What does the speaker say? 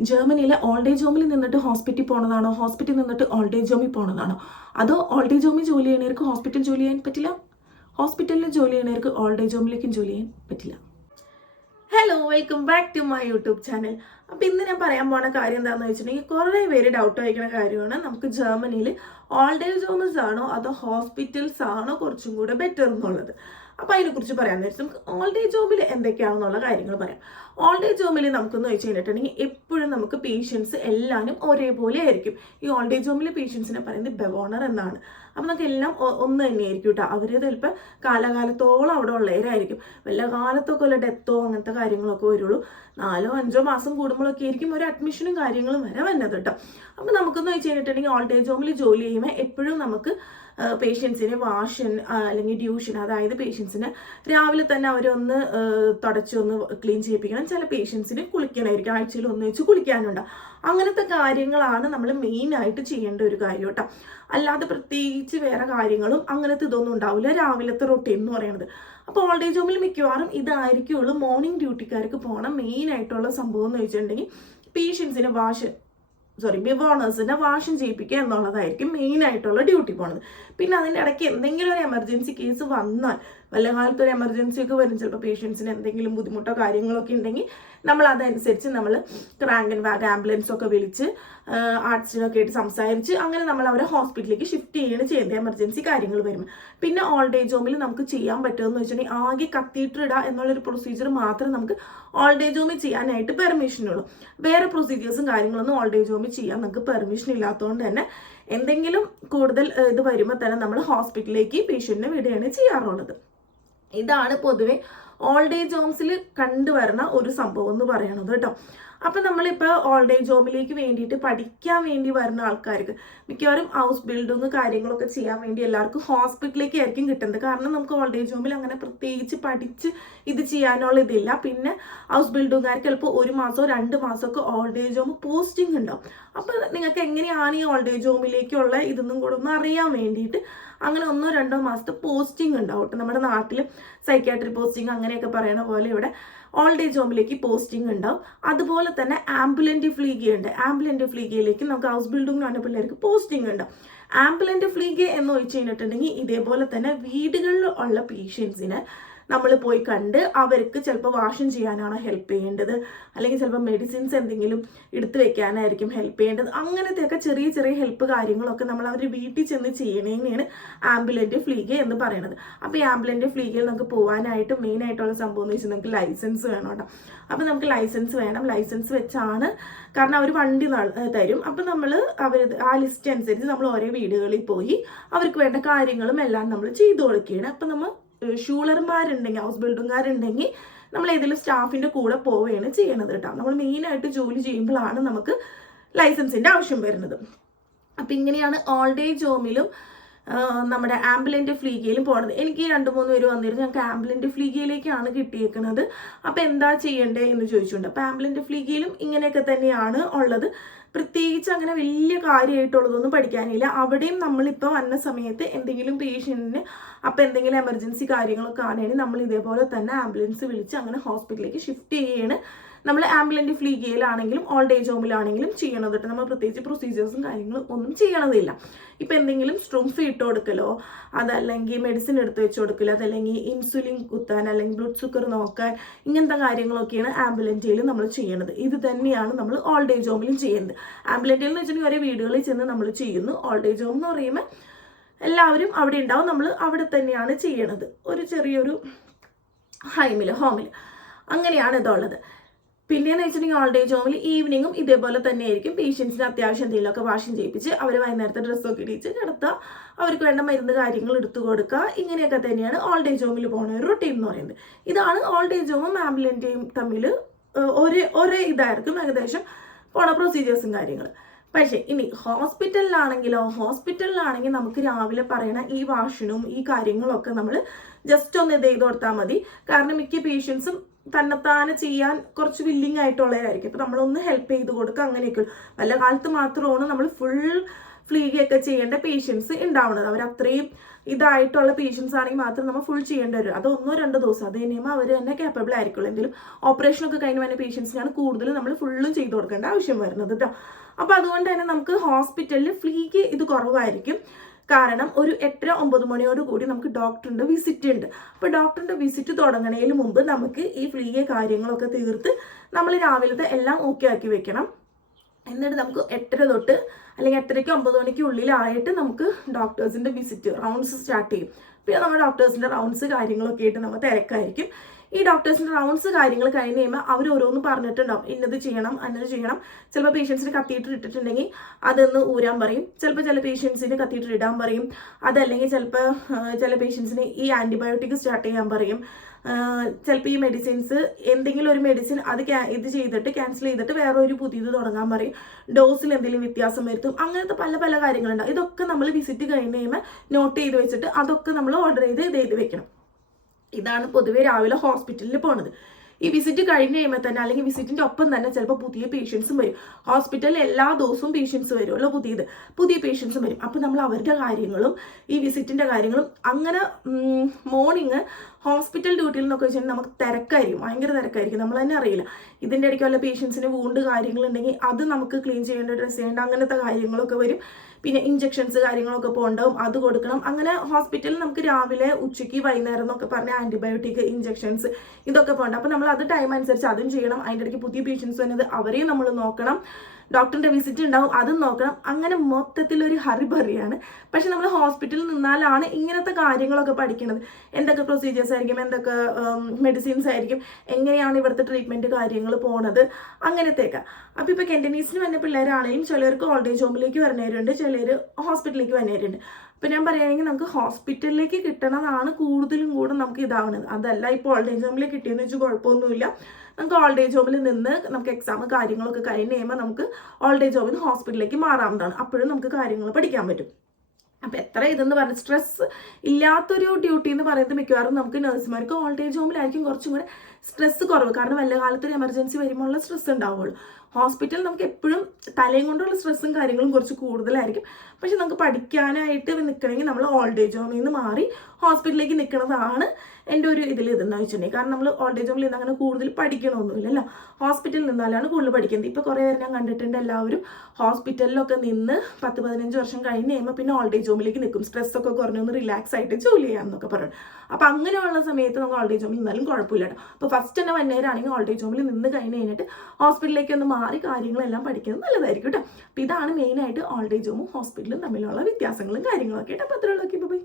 ജർമ്മനിയിലെ old age ഹോമിൽ നിന്നിട്ട് ഹോസ്പിറ്റലിൽ പോണതാണോ? ഹോസ്പിറ്റലിൽ നിന്നിട്ട് ഓൾഡ് ഏജ് ഹോമിൽ പോണതാണോ? അതോ ഓൾഡ് ഏജ് ഹോമിൽ ജോലി ചെയ്യണവർക്ക് ഹോസ്പിറ്റൽ ജോലി ചെയ്യാൻ പറ്റില്ല? ഹോസ്പിറ്റലിൽ ജോലി ചെയ്യണവർക്ക് ഓൾഡ് ഏജ് ഹോമിലേക്കും ജോലി ചെയ്യാൻ പറ്റില്ല. Hello welcome back to my YouTube channel അപ്പം ഇന്ന് ഞാൻ പറയാൻ പോണ കാര്യം എന്താണെന്ന് വെച്ചിട്ടുണ്ടെങ്കിൽ കുറേ പേര് ഡൗട്ട് വയ്ക്കുന്ന കാര്യമാണ്. നമുക്ക് ജർമ്മനിയിൽ ഓൾഡ് ഏജ് ഹോംസ് ആണോ അതോ ഹോസ്പിറ്റൽസ് ആണോ കുറച്ചും കൂടെ ബെറ്റർ എന്നുള്ളത്. അപ്പോൾ അതിനെക്കുറിച്ച് പറയാൻ വെച്ചാൽ നമുക്ക് ഓൾഡ് ഏജ് ഹോമിൽ എന്തൊക്കെയാണെന്നുള്ള കാര്യങ്ങൾ പറയാം. ഓൾഡ് ഏജ് ഹോമിൽ നമുക്കെന്ന് വെച്ച് കഴിഞ്ഞിട്ടുണ്ടെങ്കിൽ എപ്പോഴും നമുക്ക് പേഷ്യൻസ് എല്ലാവരും ഒരേപോലെ ആയിരിക്കും. ഈ ഓൾഡ് ഏജ് ഹോമിലെ പേഷ്യൻസിനെ പറയുന്നത് ബെവോണർ എന്നാണ്. അപ്പം നമുക്ക് എല്ലാം ഒന്ന് തന്നെയായിരിക്കും കേട്ടോ അവർ ചിലപ്പോൾ കാലകാലത്തോളം അവിടെ ഉള്ളവരായിരിക്കും. വല്ല കാലത്തൊക്കെ വല്ല ഡെത്തോ അങ്ങനത്തെ കാര്യങ്ങളൊക്കെ വരുള്ളൂ. നാലോ അഞ്ചോ മാസം കൂടുമ്പോഴൊക്കെ ആയിരിക്കും ഒരു അഡ്മിഷനും കാര്യങ്ങളും വരെ വന്നത് കേട്ടോ. അപ്പം നമുക്കെന്ന് വെച്ച് കഴിഞ്ഞിട്ടുണ്ടെങ്കിൽ ഓൾഡ് ഏജ് ഹോമിൽ ജോലി ചെയ്യുമ്പോൾ എപ്പോഴും നമുക്ക് പേഷ്യൻസിന് വാഷൻ അല്ലെങ്കിൽ ഡ്യൂഷൻ അതായത് പേഷ്യൻസിന് രാവിലെ തന്നെ അവരൊന്ന് തുടച്ചൊന്ന് ക്ലീൻ ചെയ്യിപ്പിക്കണം. ചില പേഷ്യൻസിന് കുളിക്കണമായിരിക്കും. ആഴ്ചയിൽ ഒന്ന് വെച്ച് കുളിക്കാനുണ്ട്. അങ്ങനത്തെ കാര്യങ്ങളാണ് നമ്മൾ മെയിനായിട്ട് ചെയ്യേണ്ട ഒരു കാര്യം കേട്ടോ. അല്ലാതെ പ്രത്യേകിച്ച് വേറെ കാര്യങ്ങളും അങ്ങനത്തെ ഇതൊന്നും ഉണ്ടാവില്ല. രാവിലത്തെ റൊട്ടീൻ എന്ന് പറയുന്നത്. അപ്പോൾ ഓൾഡ് ഏജ് ഹോമിൽ മിക്കവാറും ഇതായിരിക്കുള്ളൂ മോർണിംഗ് ഡ്യൂട്ടിക്കാർക്ക് പോകണം മെയിൻ ആയിട്ടുള്ള സംഭവം എന്ന് വെച്ചിട്ടുണ്ടെങ്കിൽ പേഷ്യൻസിന് വാഷ് സോറി ബിവോണേഴ്സിനെ വാഷം ചെയ്യിപ്പിക്കുക എന്നുള്ളതായിരിക്കും മെയിൻ ആയിട്ടുള്ള ഡ്യൂട്ടി പോണത്. പിന്നെ അതിന്റെ ഇടയ്ക്ക് എന്തെങ്കിലും ഒരു എമർജൻസി കേസ് വന്നാൽ വല്ല കാലത്ത് ഒരു എമർജൻസി ഒക്കെ വരും. ചിലപ്പോൾ പേഷ്യൻസിന് എന്തെങ്കിലും ബുദ്ധിമുട്ടോ കാര്യങ്ങളൊക്കെ ഉണ്ടെങ്കിൽ നമ്മൾ അതനുസരിച്ച് നമ്മൾ ക്രാങ്കൻ വാഗ് ആംബുലൻസ് ഒക്കെ വിളിച്ച് ആർട്സിനൊക്കെ ആയിട്ട് സംസാരിച്ച് അങ്ങനെ നമ്മൾ അവരെ ഹോസ്പിറ്റലിലേക്ക് ഷിഫ്റ്റ് ചെയ്യാണ് ചെയ്യുന്നത് എമർജൻസി കാര്യങ്ങൾ വരും. പിന്നെ ഓൾഡ് ഏജ് ഹോമിൽ നമുക്ക് ചെയ്യാൻ പറ്റുമെന്ന് വെച്ചിട്ടുണ്ടെങ്കിൽ ആകെ കത്തീറ്റർ ഇടുക എന്നുള്ളൊരു പ്രൊസീജിയർ മാത്രമേ നമുക്ക് ഓൾഡ് ഏജ് ഹോമിൽ ചെയ്യാനായിട്ട് പെർമിഷൻ ഉള്ളൂ. വേറെ പ്രൊസീജിയേഴ്സും കാര്യങ്ങളൊന്നും ഓൾഡ് ഏജ് ഹോമിൽ ചെയ്യാൻ നമുക്ക് പെർമിഷൻ ഇല്ലാത്തതുകൊണ്ട് തന്നെ എന്തെങ്കിലും കൂടുതൽ ഇത് വരുമ്പോൾ തന്നെ നമ്മൾ ഹോസ്പിറ്റലിലേക്ക് പേഷ്യന്റിനെ വിടുകയാണ് ചെയ്യാറുള്ളത്. ഇതാണ് പൊതുവെ ഓൾഡ് ഏജ് ഹോംസിൽ കണ്ടുവരുന്ന ഒരു സംഭവം എന്ന് പറയണത് കേട്ടോ. അപ്പം നമ്മളിപ്പോൾ ഓൾഡ് ഏജ് ഹോമിലേക്ക് വേണ്ടിയിട്ട് പഠിക്കാൻ വേണ്ടി വരുന്ന ആൾക്കാർക്ക് മിക്കവാറും ഹൗസ് ബിൽഡിങ് കാര്യങ്ങളൊക്കെ ചെയ്യാൻ വേണ്ടി എല്ലാവർക്കും ഹോസ്പിറ്റലിലേക്ക് ആയിരിക്കും കിട്ടുന്നത്. കാരണം നമുക്ക് ഓൾഡ് ഏജ് ഹോമിൽ അങ്ങനെ പ്രത്യേകിച്ച് പഠിച്ച് ഇത് ചെയ്യാനുള്ള ഇതില്ല. പിന്നെ ഹൗസ് ബിൽഡിങ്ങുകാർക്ക് ചിലപ്പോൾ ഒരു മാസമോ രണ്ട് മാസമൊക്കെ ഓൾഡ് ഏജ് ഹോം പോസ്റ്റിംഗ് ഉണ്ടാവും. അപ്പോൾ നിങ്ങൾക്ക് എങ്ങനെയാണ് ഈ ഓൾഡ് ഏജ് ഹോമിലേക്കുള്ള ഇതൊന്നും കൂടെ ഒന്ന് അറിയാൻ വേണ്ടിയിട്ട് അങ്ങനെ ഒന്നോ രണ്ടോ മാസത്തെ പോസ്റ്റിംഗ് ഉണ്ടാവും നമ്മുടെ നാട്ടിൽ സൈക്കാട്രി പോസ്റ്റിംഗ് അങ്ങനെയൊക്കെ പറയുന്ന പോലെ ഇവിടെ. ഓൾഡ് ഏജ് ഹോമിലേക്ക് പോസ്റ്റിംഗ് ഉണ്ടാവും അതുപോലെ തന്നെ ആംബുലന്റ് ഫ്ലീഗ ഉണ്ട്. ആംബുലന്റ് ഫ്ലീഗയിലേക്ക് നമുക്ക് ഹൗസ് ബിൽഡിംഗ് ആണ് പിള്ളേർക്ക് പോസ്റ്റിംഗ് ഉണ്ടാവും ആംബുലന്റ് ഫ്ലീഗ എന്ന് വെച്ച് കഴിഞ്ഞിട്ടുണ്ടെങ്കിൽ ഇതേപോലെ തന്നെ വീടുകളിൽ ഉള്ള പേഷ്യൻസിന് നമ്മൾ പോയി കണ്ട് അവർക്ക് ചിലപ്പോൾ വാഷൻ ചെയ്യാനാണോ ഹെൽപ്പ് ചെയ്യേണ്ടത്? അല്ലെങ്കിൽ ചിലപ്പോൾ മെഡിസിൻസ് എന്തെങ്കിലും എടുത്തു വെക്കാനായിരിക്കും ഹെൽപ്പ് ചെയ്യേണ്ടത്? അങ്ങനത്തെയൊക്കെ ചെറിയ ചെറിയ ഹെൽപ്പ് കാര്യങ്ങളൊക്കെ നമ്മൾ അവർ വീട്ടിൽ ചെന്ന് ചെയ്യണേനെയാണ് ആംബുലന്റ് ഫ്ലീഗ എന്ന് പറയുന്നത് അപ്പോൾ ഈ ആംബുലന്റ് ഫ്ലീഗയിൽ നമുക്ക് പോകാനായിട്ട് മെയിൻ ആയിട്ടുള്ള സംഭവം എന്ന് വെച്ചാൽ നമുക്ക് ലൈസൻസ് വേണം കേട്ടോ അപ്പോൾ നമുക്ക് ലൈസൻസ് വേണം. ലൈസൻസ് വെച്ചാണ് കാരണം അവർ വണ്ടി തരും. അപ്പോൾ നമ്മൾ അവർ ആ ലിസ്റ്റ് അനുസരിച്ച് നമ്മൾ ഓരോ വീടുകളിൽ പോയി അവർക്ക് വേണ്ട കാര്യങ്ങളും എല്ലാം നമ്മൾ ചെയ്തു കൊടുക്കുകയാണ്. അപ്പോൾ നമ്മൾ ഷൂളർമാരുണ്ടെങ്കിൽ ഹൗസ് ബിൽഡിങ്ങുകാരുണ്ടെങ്കിൽ നമ്മൾ ഏതെങ്കിലും സ്റ്റാഫിന്റെ കൂടെ പോവുകയാണ് ചെയ്യണത് കേട്ടോ. നമ്മൾ മെയിനായിട്ട് ജോലി ചെയ്യുമ്പോഴാണ് നമുക്ക് ലൈസൻസിന്റെ ആവശ്യം വരുന്നത്. അപ്പം ഇങ്ങനെയാണ് ഓൾഡ് ഏജ് ഹോമിലും നമ്മുടെ ആംബുലന്റ് ഫ്ലീഗയിലും പോണത്. എനിക്ക് രണ്ട് മൂന്ന് പേര് വന്നിരുന്നു. ഞങ്ങൾക്ക് ആംബുലന്റ് ഫ്ലീഗയിലേക്കാണ് കിട്ടിയേക്കുന്നത് അപ്പോൾ എന്താ ചെയ്യേണ്ടത് എന്ന് ചോദിച്ചുകൊണ്ട് അപ്പോൾ ആംബുലന്റ് ഫ്ലീഗയിലും ഇങ്ങനെയൊക്കെ തന്നെയാണ് ഉള്ളത്. പ്രത്യേകിച്ച് അങ്ങനെ വലിയ കാര്യമായിട്ടുള്ളതൊന്നും പഠിക്കാനില്ല. അവിടെയും നമ്മളിപ്പോൾ വന്ന സമയത്ത് എന്തെങ്കിലും പേഷ്യന്റിന് അപ്പോൾ എന്തെങ്കിലും എമർജൻസി കാര്യങ്ങളൊക്കെ ആണെങ്കിൽ നമ്മൾ ഇതേപോലെ തന്നെ ആംബുലൻസ് വിളിച്ച് അങ്ങനെ ഹോസ്പിറ്റലിലേക്ക് ഷിഫ്റ്റ് ചെയ്യാണ്. നമ്മൾ ആംബുലന്റ് ഫ്ലീഗയിലാണെങ്കിലും ഓൾഡ് ഏജ് ഹോമിലാണെങ്കിലും ചെയ്യണത് കേട്ടോ നമ്മൾ പ്രത്യേകിച്ച് പ്രൊസീജിയേഴ്സും കാര്യങ്ങളും ഒന്നും ചെയ്യണതില്ല. ഇപ്പം എന്തെങ്കിലും സ്ട്രോംസ് ഇട്ട് കൊടുക്കലോ അതല്ലെങ്കിൽ മെഡിസിൻ എടുത്ത് വെച്ച് കൊടുക്കലോ അതല്ലെങ്കിൽ ഇൻസുലിൻ കുത്താൻ അല്ലെങ്കിൽ ബ്ലഡ് ഷുഗർ നോക്കാൻ ഇങ്ങനത്തെ കാര്യങ്ങളൊക്കെയാണ് ആംബുലന്റിയിൽ നമ്മൾ ചെയ്യണത്. ഇത് തന്നെയാണ് നമ്മൾ ഓൾഡ് ഏജ് ഹോമിലും ചെയ്യുന്നത് ആംബുലന്റിൽ എന്ന് വെച്ചിട്ടുണ്ടെങ്കിൽ ഓരോ വീടുകളിൽ ചെന്ന് നമ്മൾ ചെയ്യുന്നു. ഓൾഡ് ഏജ് ഹോം എന്ന് പറയുമ്പോൾ എല്ലാവരും അവിടെ ഉണ്ടാവും. നമ്മൾ അവിടെ തന്നെയാണ് ചെയ്യണത്. ഒരു ചെറിയൊരു ഹൈമിൽ ഹോമിൽ അങ്ങനെയാണ് ഇതുള്ളത്. പിന്നെയെന്ന് വെച്ചിട്ടുണ്ടെങ്കിൽ ഓൾഡ് ഏജ് ഹോമിൽ ഈവനിങ്ങും ഇതേപോലെ തന്നെ ആയിരിക്കും പേഷ്യൻസിന് അത്യാവശ്യം എന്തെങ്കിലുമൊക്കെ വാഷിംഗ് ചെയ്യിപ്പിച്ച് അവർ വൈകുന്നേരത്തെ ഡ്രസ്സൊക്കെ ഇടിച്ച് കിടത്തുക അവർക്ക് വേണ്ട മരുന്ന് കാര്യങ്ങൾ എടുത്തു കൊടുക്കുക ഇങ്ങനെയൊക്കെ തന്നെയാണ് ഓൾഡ് ഏജ് ഹോമിൽ പോകുന്ന ഒരു റൊട്ടീൻ എന്ന് പറയുന്നത്. ഇതാണ് ഓൾഡ് ഏജ് ഹോമും ആംബുലന്റേയും തമ്മിൽ ഒരേ ഒരേ ഇതായിരിക്കും. ഏകദേശം പോണ പ്രൊസീജിയേഴ്സും കാര്യങ്ങൾ പക്ഷേ ഇനി ഹോസ്പിറ്റലിലാണെങ്കിലോ ഹോസ്പിറ്റലിലാണെങ്കിൽ നമുക്ക് രാവിലെ പറയണ ഈ വാഷിനും ഈ കാര്യങ്ങളൊക്കെ നമ്മൾ ജസ്റ്റ് ഒന്ന് ഇത് ചെയ്ത് കൊടുത്താൽ മതി. കാരണം മിക്ക പേഷ്യൻസും തന്നെത്താനെ ചെയ്യാൻ കുറച്ച് വില്ലിങ് ആയിട്ടുള്ളവരായിരിക്കും. അപ്പോൾ നമ്മളൊന്ന് ഹെൽപ്പ് ചെയ്ത് കൊടുക്കുക അങ്ങനെയൊക്കെ. വല്ല കാലത്ത് മാത്രമാണ് നമ്മൾ ഫുൾ ഫ്ലീഗയൊക്കെ ചെയ്യേണ്ട പേഷ്യൻസ് ഉണ്ടാവുന്നത് അവർ അത്രയും ഇതായിട്ടുള്ള പേഷ്യൻസ് ആണെങ്കിൽ മാത്രം നമ്മൾ ഫുൾ ചെയ്യേണ്ടി വരും. അത് ഒന്നോ രണ്ടോ ദിവസം. അത് കഴിയുമ്പോൾ അവർ തന്നെ കേപ്പബിൾ ആയിരിക്കുള്ളൂ. എന്തെങ്കിലും ഓപ്പറേഷനൊക്കെ കഴിഞ്ഞ് വരുന്ന പേഷ്യൻസിനാണ് കൂടുതലും നമ്മൾ ഫുള്ളും ചെയ്ത് കൊടുക്കേണ്ട ആവശ്യം വരുന്നത് കേട്ടോ അപ്പോൾ അതുകൊണ്ട് തന്നെ നമുക്ക് ഹോസ്പിറ്റലിൽ ഫ്ലീക്ക് ഇത് കുറവായിരിക്കും. കാരണം ഒരു എട്ടര ഒമ്പത് മണിയോട് കൂടി നമുക്ക് ഡോക്ടറിന്റെ വിസിറ്റ് ഉണ്ട്. അപ്പോൾ ഡോക്ടറിന്റെ വിസിറ്റ് തുടങ്ങുന്നതിന് മുമ്പ് നമുക്ക് ഈ ഫ്ലീയെ കാര്യങ്ങളൊക്കെ തീർത്ത് നമ്മൾ രാവിലത്തെ എല്ലാം ഓക്കെ ആക്കി വെക്കണം. എന്നിട്ട് നമുക്ക് എട്ടര തൊട്ട് അല്ലെങ്കിൽ എട്ടരയ്ക്ക് ഒമ്പത് മണിക്ക് ഉള്ളിലായിട്ട് നമുക്ക് ഡോക്ടേഴ്സിന്റെ വിസിറ്റ് റൗണ്ട്സ് സ്റ്റാർട്ട് ചെയ്യും. പിന്നെ നമ്മുടെ ഡോക്ടേഴ്സിന്റെ റൗണ്ട്സ് കാര്യങ്ങളൊക്കെ ആയിട്ട് നമ്മൾ തിരക്കായിരിക്കും. ഈ ഡോക്ടേഴ്സിന്റെ റൗണ്ട്സ് കാര്യങ്ങൾ കഴിഞ്ഞ് കഴിയുമ്പോൾ അവർ ഓരോന്ന് പറഞ്ഞിട്ടുണ്ടാവും. ഇന്നത് ചെയ്യണം അന്നത് ചെയ്യണം. ചിലപ്പോൾ പേഷ്യൻസിന് കത്തീറ്റർ ഇട്ടിട്ടുണ്ടെങ്കിൽ അതൊന്ന് ഊരാൻ പറയും. ചിലപ്പോൾ ചില പേഷ്യൻസിന് കത്തീറ്റർ ഇടാൻ പറയും. അതല്ലെങ്കിൽ ചിലപ്പോൾ ചില പേഷ്യൻസിന് ഈ ആന്റിബയോട്ടിക് സ്റ്റാർട്ട് ചെയ്യാൻ പറയും. ചിലപ്പോൾ ഈ മെഡിസിൻസ് എന്തെങ്കിലും ഒരു മെഡിസിൻ അത് ഇത് ചെയ്തിട്ട് ക്യാൻസൽ ചെയ്തിട്ട് വേറെ ഒരു പുതിയത് തുടങ്ങാൻ പറയും. ഡോസിൽ എന്തെങ്കിലും വ്യത്യാസം വരുത്തും. അങ്ങനത്തെ പല പല കാര്യങ്ങളുണ്ടാവും. ഇതൊക്കെ നമ്മൾ വിസിറ്റ് കഴിഞ്ഞ് കഴിയുമ്പോൾ നോട്ട് ചെയ്ത് വെച്ചിട്ട് അതൊക്കെ നമ്മൾ ഓർഡർ ചെയ്ത് ഇത് ചെയ്ത് വെക്കണം. ഇതാണ് പൊതുവേ രാവിലെ ഹോസ്പിറ്റലിൽ പോണത്. ഈ വിസിറ്റ് കഴിഞ്ഞ് കഴിയുമ്പോൾ തന്നെ അല്ലെങ്കിൽ വിസിറ്റിന്റെ ഒപ്പം തന്നെ ചിലപ്പോൾ പുതിയ പേഷ്യൻസും വരും. ഹോസ്പിറ്റലിൽ എല്ലാ ദിവസവും പേഷ്യൻസ് വരുമല്ലോ പുതിയത്. പുതിയ പേഷ്യൻസും വരും. അപ്പോൾ നമ്മൾ അവരുടെ കാര്യങ്ങളും ഈ വിസിറ്റിന്റെ കാര്യങ്ങളും അങ്ങനെ മോർണിംഗ് ഹോസ്പിറ്റൽ ഡ്യൂട്ടിയിൽ നിന്നൊക്കെ വെച്ചിട്ടുണ്ടെങ്കിൽ നമുക്ക് തിരക്കായിരിക്കും ഭയങ്കര തിരക്കായിരിക്കും. നമ്മൾ തന്നെ അറിയില്ല. ഇതിന്റെ ഇടയ്ക്ക് വല്ല പേഷ്യൻസിന് വൂണ്ട് കാര്യങ്ങളുണ്ടെങ്കിൽ അത് നമുക്ക് ക്ലീൻ ചെയ്യേണ്ട ഡ്രസ് ചെയ്യേണ്ട അങ്ങനത്തെ കാര്യങ്ങളൊക്കെ വരും. പിന്നെ ഇഞ്ചെക്ഷൻസ് കാര്യങ്ങളൊക്കെ പോകണ്ടാവും അത് കൊടുക്കണം. അങ്ങനെ ഹോസ്പിറ്റലിൽ നമുക്ക് രാവിലെ ഉച്ചയ്ക്ക് വൈകുന്നേരം എന്നൊക്കെ പറഞ്ഞ ആന്റിബയോട്ടിക് ഇഞ്ചെക്ഷൻസ് ഇതൊക്കെ പോകണ്ട. അപ്പോൾ നമ്മൾ അത് ടൈം അനുസരിച്ച് അതും ചെയ്യണം. അതിന്റെ ഇടയ്ക്ക് പുതിയ പേഷ്യൻസ് വന്നത് അവരെയും നമ്മൾ നോക്കണം. ഡോക്ടറിന്റെ വിസിറ്റ് ഉണ്ടാവും അതും നോക്കണം. അങ്ങനെ മൊത്തത്തിൽ ഒരു ഹറിബറിയാണ്. പക്ഷെ നമ്മൾ ഹോസ്പിറ്റലിൽ നിന്നാലാണ് ഇങ്ങനത്തെ കാര്യങ്ങളൊക്കെ പഠിക്കുന്നത് എന്തൊക്കെ പ്രൊസീജിയേഴ്സ് ആയിരിക്കും എന്തൊക്കെ മെഡിസിൻസ് ആയിരിക്കും എങ്ങനെയാണ് ഇവിടുത്തെ ട്രീറ്റ്മെന്റ് കാര്യങ്ങൾ പോണത് അങ്ങനത്തെയൊക്കെ. അപ്പൊ ഇപ്പോൾ കെന്റനീസിന് വന്ന പിള്ളേരാണെങ്കിലും ചിലർക്ക് ഓൾഡ് ഏജ് ഹോമിലേക്ക് വരുന്നവരുണ്ട് ചിലർ ഹോസ്പിറ്റലിലേക്ക് വരുന്നവരുണ്ട് ഇപ്പം ഞാൻ പറയുകയാണെങ്കിൽ നമുക്ക് ഹോസ്പിറ്റലിലേക്ക് കിട്ടണതാണ് കൂടുതലും കൂടെ നമുക്ക് ഇതാവുന്നത്. അതല്ല ഇപ്പോൾ ഓൾഡ് ഏജ് ഹോമിൽ കിട്ടിയെന്ന് വെച്ചാൽ കുഴപ്പമൊന്നുമില്ല. നമുക്ക് ഓൾഡ് ഏജ് ഹോമിൽ നിന്ന് നമുക്ക് എക്സാം കാര്യങ്ങളൊക്കെ കഴിഞ്ഞ് കഴിയുമ്പോൾ നമുക്ക് ഓൾഡ് ഏജ് ഹോമിൽ ഹോസ്പിറ്റലിലേക്ക് മാറാവുന്നതാണ്. അപ്പോഴും നമുക്ക് കാര്യങ്ങൾ പഠിക്കാൻ പറ്റും. അപ്പം എത്ര ഇതെന്ന് പറഞ്ഞ സ്ട്രെസ് ഇല്ലാത്തൊരു ഡ്യൂട്ടി എന്ന് പറയുന്നത് മിക്കവാറും നമുക്ക് നഴ്സുമാർക്ക് ഓൾഡ് ഏജ് ഹോമിലായിരിക്കും കുറച്ചും കൂടെ സ്ട്രെസ് കുറവ്. കാരണം വല്ല കാലത്തൊരു എമർജൻസി വരുമ്പോഴുള്ള സ്ട്രെസ് ഉണ്ടാവുള്ളൂ. ഹോസ്പിറ്റലിൽ നമുക്ക് എപ്പോഴും തലയും കൊണ്ടുള്ള സ്ട്രെസ്സും കാര്യങ്ങളും കുറച്ച് കൂടുതലായിരിക്കും. പക്ഷെ നമുക്ക് പഠിക്കാനായിട്ട് നിൽക്കണമെങ്കിൽ നമ്മൾ ഓൾഡ് ഏജ് ഹോമിൽ നിന്ന് മാറി ഹോസ്പിറ്റലിലേക്ക് നിൽക്കുന്നതാണ് എന്റെ ഒരു ഇതിൽ ഇതെന്ന് വെച്ചിട്ടുണ്ടെങ്കിൽ. കാരണം നമ്മൾ ഓൾഡ് ഏജ് ഹോമിൽ നിന്ന് അങ്ങനെ കൂടുതൽ പഠിക്കണമൊന്നുമില്ലല്ലോ. ഹോസ്പിറ്റലിൽ നിന്നാലാണ് കൂടുതൽ പഠിക്കുന്നത്. ഇപ്പോൾ കുറേ പേര് ഞാൻ കണ്ടിട്ടുണ്ട് എല്ലാവരും ഹോസ്പിറ്റലിലൊക്കെ നിന്ന് പത്ത് പതിനഞ്ച് വർഷം കഴിഞ്ഞ് കഴിയുമ്പോൾ പിന്നെ ഓൾഡ് ഏജ് ഹോമിലേക്ക് നിൽക്കും. സ്ട്രെസ്സൊക്കെ കുറഞ്ഞ് ഒന്ന് റിലാക്സ് ആയിട്ട് ജോലി ചെയ്യാമെന്നൊക്കെ പറയും. അപ്പോൾ അങ്ങനെയുള്ള സമയത്ത് നമുക്ക് ഓൾഡ് ഏജ് ഹോമിൽ നിന്നാലും കുഴപ്പമില്ല കേട്ടോ. അപ്പോൾ ഫസ്റ്റ് തന്നെ വന്നേരാണെങ്കിൽ ഓൾഡ് ഏജ് ഹോമിൽ നിന്ന് കഴിഞ്ഞ് കഴിഞ്ഞിട്ട് ഹോസ്പിറ്റലിലേക്ക് ഒന്ന് മാറി കാര്യങ്ങളെല്ലാം പഠിക്കുന്നത് നല്ലതായിരിക്കും കേട്ടോ. അപ്പോൾ ഇതാണ് മെയിനായിട്ട് ഓൾഡ് ഏജ് ഹോമും ഹോസ്പിറ്റലും തമ്മിലുള്ള വ്യത്യാസങ്ങളും കാര്യങ്ങളൊക്കെ കേട്ടോ അപ്പോൾ അത്രയുള്ളൂ ഓക്കെ ബൈ